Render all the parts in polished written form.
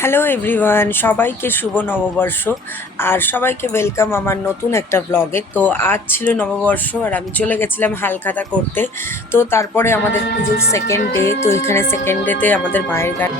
Hello everyone, সবাইকে শুভ নববর্ষ আর সবাইকে ওয়েলকাম আমার নতুন একটা ব্লগে। তো আজ ছিল নববর্ষ আর আমি চলে গেছিলাম হালখাতা করতে। তো তারপরে আমাদের পুজোর সেকেন্ড ডে। তো এখানে সেকেন্ড ডেতে আমাদের মায়ের গান।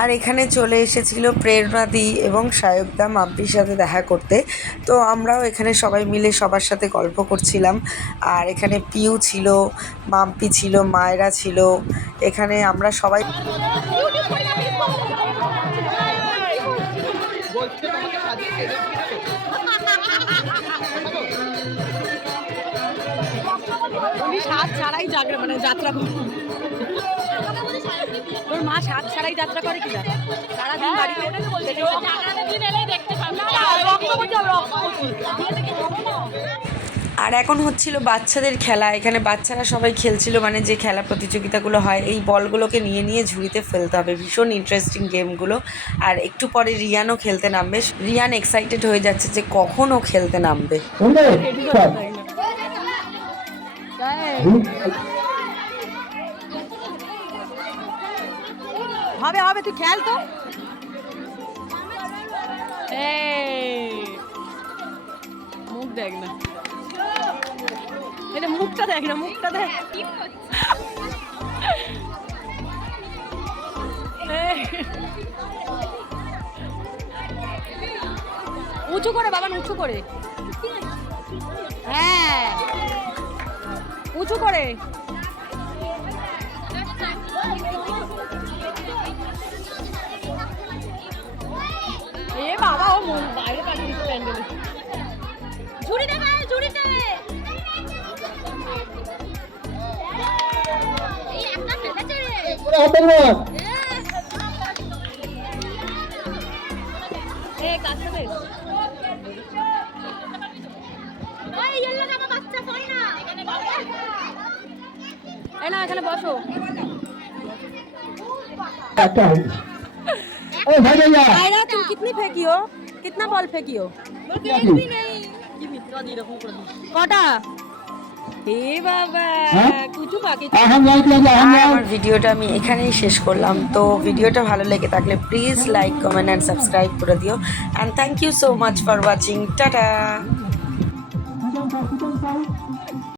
আর এখানে চলে এসেছিল প্রেরণাদি এবং সায়কদা মাম্পির সাথে দেখা করতে। তো আমরাও এখানে সবাই মিলে সবার সাথে গল্প করছিলাম। আর এখানে পিউ ছিল, মাম্পি ছিল, মায়েরা ছিল। এখানে আমরা সবাই সাত ছাড়াই মানে যাত্রা করে। তোর মা সাত ছাড়াই যাত্রা করে কি সারাদিন বাড়িতে দেখতে পাবি। আর এখন হচ্ছিল বাচ্চাদের খেলা। এখানে বাচ্চারা সবাই খেলছিল, মানে যে খেলা প্রতিযোগিতাগুলো হয় এই বলগুলোকে নিয়ে নিয়ে ঝুড়িতে ফেলতে হবে। ভীষণ ইন্টারেস্টিং গেমগুলো। আর একটু পরে রিয়ানও খেলতে নামবে। রিয়ান এক্সাইটেড হয়ে যাচ্ছে যে কখন ও খেলতে নামবে। হবে হবে, তুই খেল তো। মুখ দেখ না, এটা মুখটা দেখ না, মুখটা দেখ। উঁচু করে বাবা, উঁচু করে। হ্যাঁ, উঁচু করে। এ বাবা, ও বাইরে পাঠিয়ে দিচ্ছে প্যান্ডেলে। ঝুড়ি দেবে, ঝুড়ি দেবে। এই একটা ফেলেছে রে। পুরো হাতের মার। এ কাছে দে। ওই ইয়েলো জামা বাচ্চা কই না? এই না, এখানে বসো। ओ भाई भैया आयरा, तुम कितनी फेंकी हो? कितना बॉल फेंकी हो? एक भी नहीं। ये मित्रा दी रखूं कर कटा। हे बाबा, कुछ बाकी। हम लाइक लगा हम আমার ভিডিওটা আমি এখানেই শেষ করলাম। তো ভিডিওটা ভালো লেগে থাকলে please like, comment and subscribe করে দিও। And thank you so much for watching. Tata.